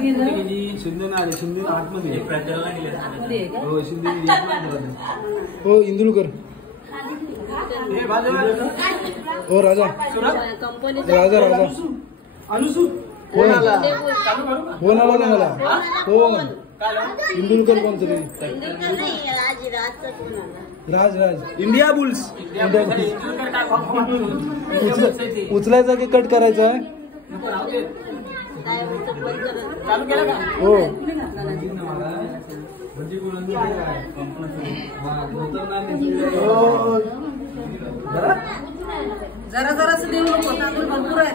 शिंदे ना शिंदे आतमध्ये हो शिंदे हो इंदुलकर हो राजा राजा राजा फोन आला ना मला हो इंदुलकर कोणतरी राज राज इंडिया बुल्स उचलायचा की कट करायचा हो जरा जरा देऊ नको तांदूळ भरपूर आहे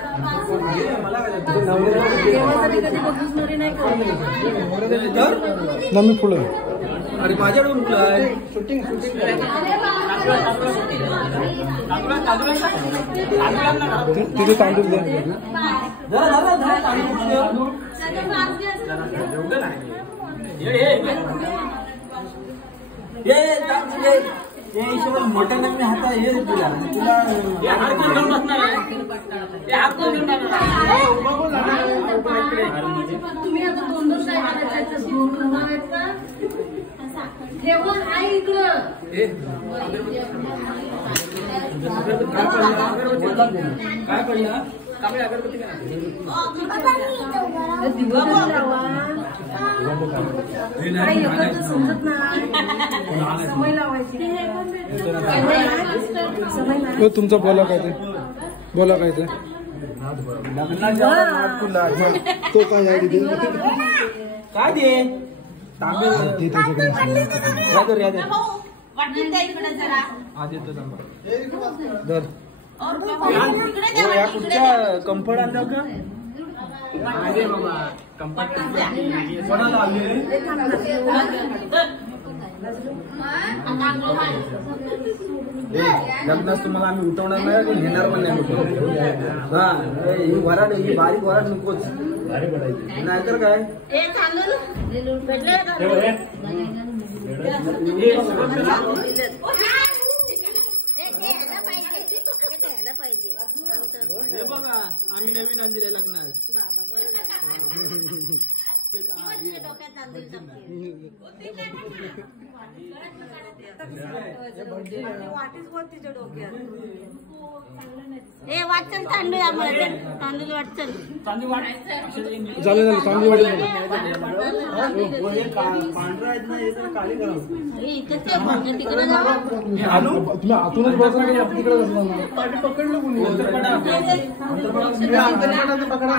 मी पुढे अरे माझ्याकडून शूटिंग तिथे तांदूळ द्या मोठ्या नवीन हाता हे तुला तुम्ही आता दोन ठेवून आहे इकडं काय पडला समजत नाही सवय लावायची तुमचा बोला काय ते बोला काय ते तो काय काय दे कुठच्या कम्फर्ट आणला का लग्नास तुम्हाला आम्ही उठवणार नाही घेणार पण नाही हा ही वराड ही बारीक वराड नकोच नाहीतर काय बघा आम्ही नवीन आणले लग्नात वाटचल तांदूळ आम्हाला तांदूळ वाटचल झालं तांदूळ पांढरा आहेत ना काळी करा तुम्ही आतूनच बसला तिकडे पकडलं कोणी पकडा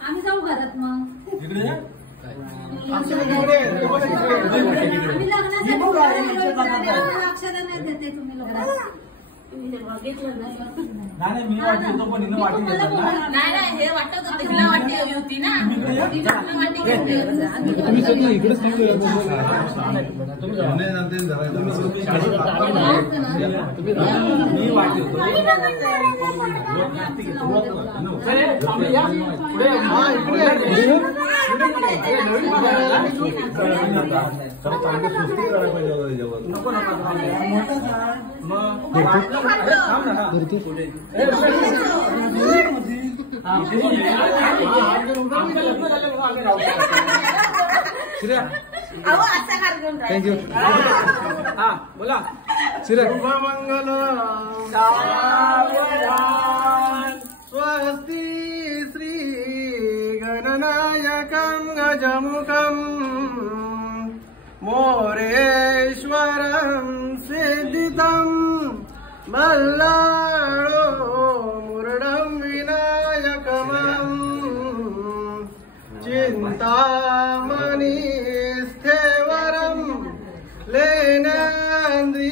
आम्ही जाऊ घरात मग अक्षदा नाही देते तुम्ही लोक नाही मी वाटतो पण हिनं वाटी नाही हे वाटत होतं हिला वाटी हवी होती ना तुम्ही सगळी इकडेच मी वाटी होतो थँक्यू हा बोला मंगल स्वस्ति श्री गणनायकं गजमुखं मोरेश्वरं सिद्धितं मल्लाळो मुरडं विनायकमं चिन्तामणि स्थेवरं लेनान्द्री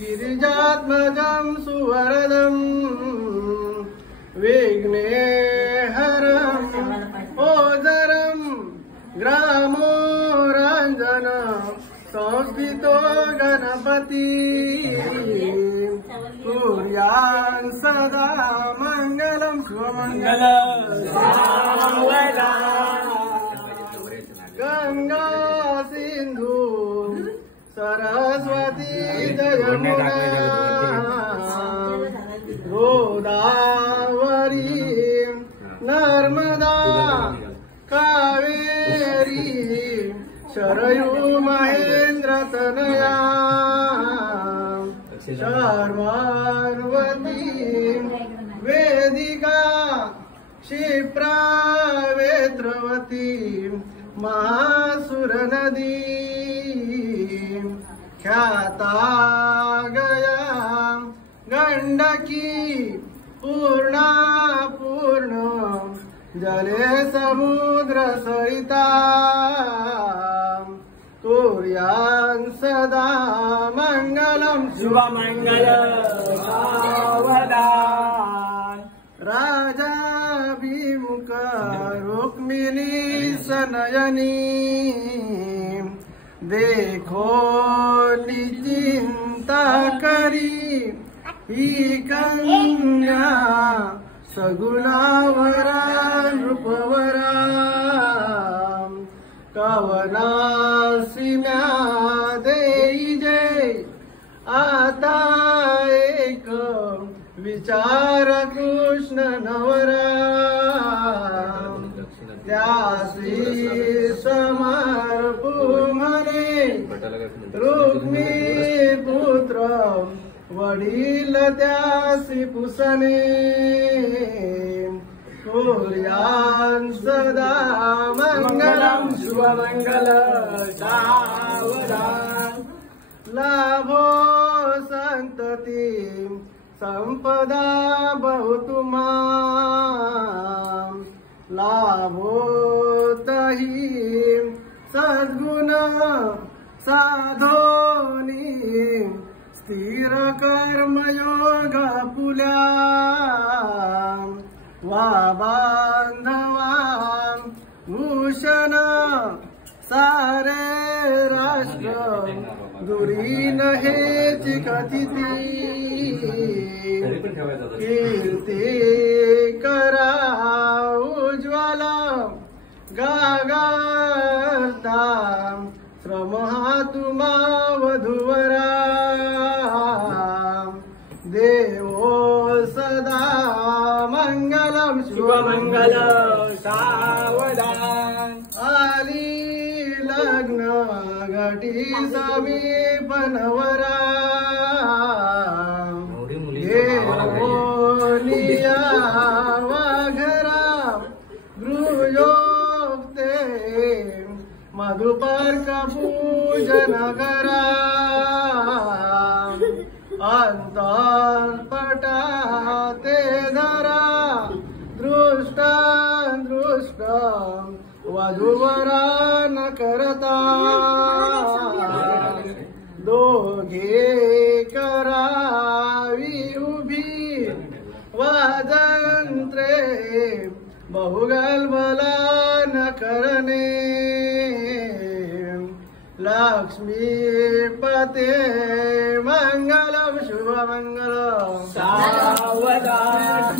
गिरिजात्मजं सुवरदं विघ्नेहरं ओजरं ग्रामो रञ्जन संस्थितो गणपति सूर्यान् सदा मंगलम शिवमंगल गंगा सिंधू सरस्वती जयमुना गोदावरी नर्मदा कावेरी शरयू महेंद्र तनया शर्मावती वेदिका क्षिप्रा वेत्रवती महासुर नदी ख्याता गया गंडकी पूर्णा पूर्ण जले समुद्र सरिता तुर्यां सदा मंगलम शुभमंगल सावधान राजा विमुख रुक्मिणी सनयनी देखो चिंता करी ही कन्या सगुणावरा नृपवरा कवनासिम्या देई जय आता एक विचार कृष्ण नवरा त्यासी समर्पू म्हणे रुक्मी पुत्र वडील त्यासी पुसणे कुर्यां सदा मंगलम शुभमंगल सावधान लाभो संतती संपदा बहुतु मां लाभो तही सद्गुण साधोनी स्थिर कर्मयोग पुल्या वा बांधवा भूषण सारे राष्ट्र दुरीन हेच कथिती कीर्ती करा उज्ज्वला गागाता श्रम तुमा वधुवरा देवो सदा मंगलम शुभमंगल सावधान आली लग्न घटी समीपनवरा देवोनिया वाघरा गृहोक्ते मधुपर्क पूजन करा अंतर्पटा ते धरा दृष्ट वधुवरा न करता दोघे करावी उभी वाजंत्रे बहुगलबला न करणे लक्ष्मीपते मंगलम शुभमंगल सावधान